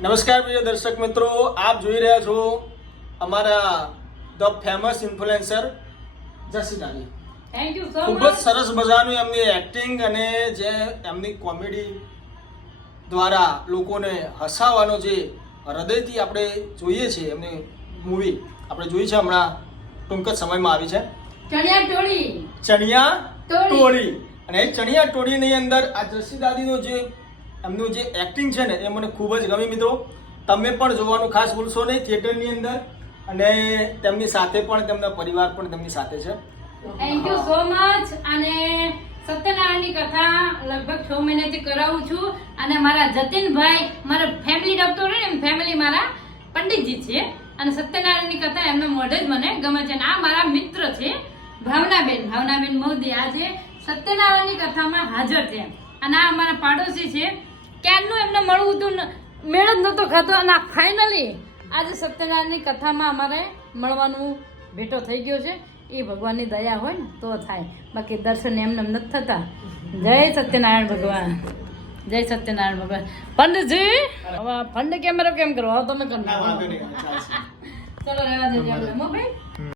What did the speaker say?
નમસ્કાર પ્રિય દર્શક મિત્રો આપ જોઈ રહ્યા છો અમારા ધ ફેમસ ઇન્ફ્લુએન્સર જસીદાની થેન્ક યુ સો ખૂબ જ સરસ મજાનું એમની એક્ટિંગ અને જે એમની કોમેડી દ્વારા લોકોને હસાવવાનો જે હૃદયથી આપણે જોઈએ છીએ એમની મૂવી આપણે જોઈ છે હમણાં ટૂંક જ સમયમાં આવી છે. ચણિયા ટોળી. ચણિયા. ટોળી. અને એ ચણિયા ટોળીની અંદર આ જસી દાદીનો જે એમનું જે એક્ટિંગ છે ને, એ મને ખૂબ જ ગમી મિત્રો. તમે પણ જોવાનું ખાસ ભૂલશો નહીં થિયેટરની અંદર. અને તેમની સાથે પણ, તેમના પરિવાર પણ તેમની સાથે છે. થેન્ક યુ સો મચ અને સત્યનારાયણની કથા લગભગ છ મહિનાથી કરાવું છું. અને મારા જતીનભાઈ, મારા ફેમિલી ડોક્ટર ને ફેમિલી મારા પંડિતજી છે. અને સત્યનારાયણની કથા એમને મોઢે જ મને ગમે છે. અને આ મારા મિત્ર છે, ભાવનાબેન. ભાવનાબેન મોદી આજે સત્યનારાયણની કથામાં હાજર છે. અને આ અમારા પાડોશી છે મળવું ન- મેળ જ નહોતો ખાતો. અને ફાઇનલી આજે સત્યનારાયણની કથામાં અમારે મળવાનું ભેટો થઈ ગયો છે. એ ભગવાનની દયા હોય ને તો થાય. બાકી દર્શન એમને એમ નથી થતા. જય સત્યનારાયણ ભગવાન. જય સત્યનારાયણ ભગવાન. પંડજી હવે ફંડ કેમેરો કેમ કરો? હવે તમે કરો ચલો રહેવા દેજો મોબાઈલ